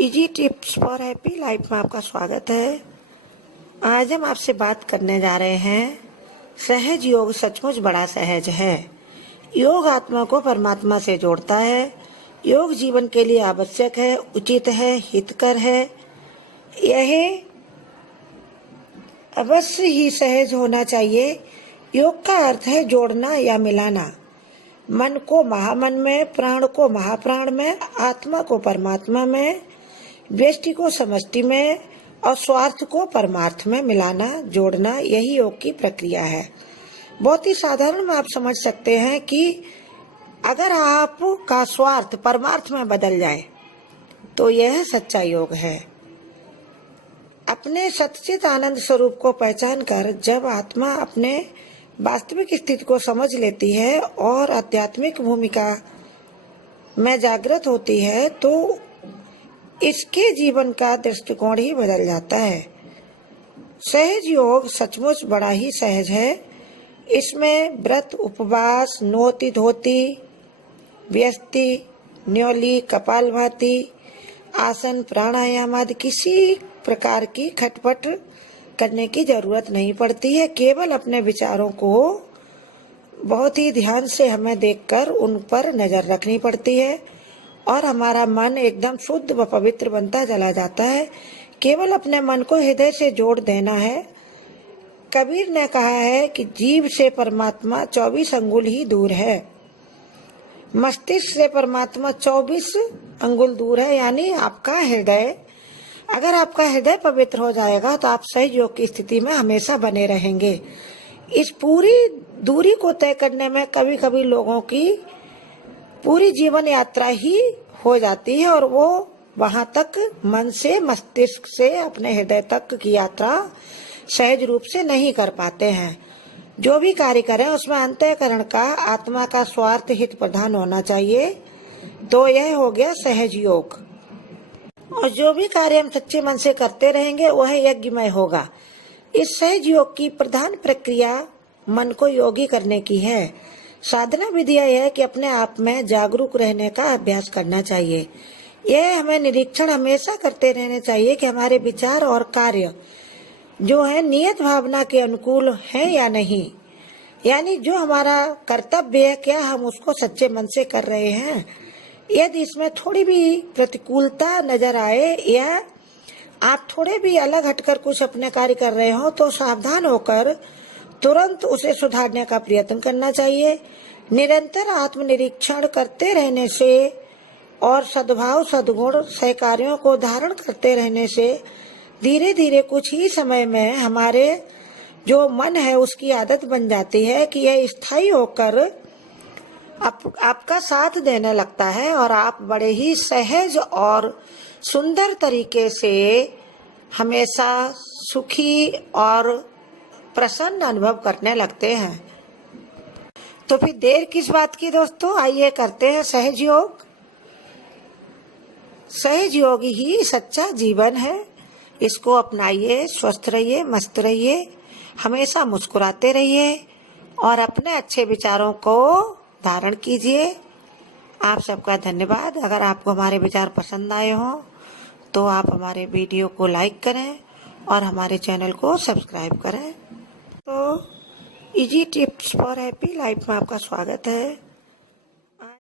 Easy tips for happy life में आपका स्वागत है। आज हम आपसे बात करने जा रहे हैं, सहज योग सचमुच बड़ा सहज है। योग आत्मा को परमात्मा से जोड़ता है। योग जीवन के लिए आवश्यक है, उचित है, हितकर है। यह अवश्य ही सहज होना चाहिए। योग का अर्थ है जोड़ना या मिलाना। मन को महामन में, प्राण को महाप्राण में, आत्मा को परमात्मा में, व्यष्टि को समष्टि में और स्वार्थ को परमार्थ में मिलाना, जोड़ना, यही योग की प्रक्रिया है। बहुत ही साधारण में आप समझ सकते हैं कि अगर आपका स्वार्थ परमार्थ में बदल जाए तो यह सच्चा योग है। अपने सच्चित आनंद स्वरूप को पहचान कर जब आत्मा अपने वास्तविक स्थिति को समझ लेती है और आध्यात्मिक भूमिका में जागृत होती है तो इसके जीवन का दृष्टिकोण ही बदल जाता है। सहज योग सचमुच बड़ा ही सहज है। इसमें व्रत, उपवास, नोती धोती, व्यस्ति, न्योली, कपालभाति, आसन, प्राणायाम आदि किसी प्रकार की खटपट करने की जरूरत नहीं पड़ती है। केवल अपने विचारों को बहुत ही ध्यान से हमें देखकर उन पर नजर रखनी पड़ती है और हमारा मन एकदम शुद्ध व पवित्र बनता चला जाता है। केवल अपने मन को हृदय से जोड़ देना है। कबीर ने कहा है कि जीभ से परमात्मा 24 अंगुल ही दूर है, मस्तिष्क से परमात्मा 24 अंगुल दूर है। यानी आपका हृदय, अगर आपका हृदय पवित्र हो जाएगा तो आप सहज योग की स्थिति में हमेशा बने रहेंगे। इस पूरी दूरी को तय करने में कभी कभी लोगों की पूरी जीवन यात्रा ही हो जाती है और वो वहां तक मन से, मस्तिष्क से अपने हृदय तक की यात्रा सहज रूप से नहीं कर पाते हैं। जो भी कार्य करें उसमें अंतःकरण का, आत्मा का स्वार्थ हित प्रधान होना चाहिए। तो यह हो गया सहज योग। और जो भी कार्य हम सच्चे मन से करते रहेंगे वह यज्ञमय होगा। इस सहज योग की प्रधान प्रक्रिया मन को योगी करने की है। साधना विधि यह है कि अपने आप में जागरूक रहने का अभ्यास करना चाहिए। यह हमें निरीक्षण हमेशा करते रहने चाहिए कि हमारे विचार और कार्य जो है नियत भावना के अनुकूल है या नहीं। यानी जो हमारा कर्तव्य है, क्या हम उसको सच्चे मन से कर रहे हैं। यदि इसमें थोड़ी भी प्रतिकूलता नजर आए या आप थोड़े भी अलग हटकर कुछ अपने कार्य कर रहे हो तो सावधान होकर तुरंत उसे सुधारने का प्रयत्न करना चाहिए। निरंतर आत्मनिरीक्षण करते रहने से और सद्भाव, सद्गुण, सहकार्यों को धारण करते रहने से धीरे धीरे कुछ ही समय में हमारे जो मन है उसकी आदत बन जाती है कि यह स्थायी होकर आपका साथ देने लगता है और आप बड़े ही सहज और सुंदर तरीके से हमेशा सुखी और प्रसन्न अनुभव करने लगते हैं। तो फिर देर किस बात की दोस्तों, आइए करते हैं सहज योग। सहज योग ही सच्चा जीवन है। इसको अपनाइए, स्वस्थ रहिए, मस्त रहिए, हमेशा मुस्कुराते रहिए और अपने अच्छे विचारों को धारण कीजिए। आप सबका धन्यवाद। अगर आपको हमारे विचार पसंद आए हों तो आप हमारे वीडियो को लाइक करें और हमारे चैनल को सब्सक्राइब करें। तो easy tips for happy life में आपका स्वागत है।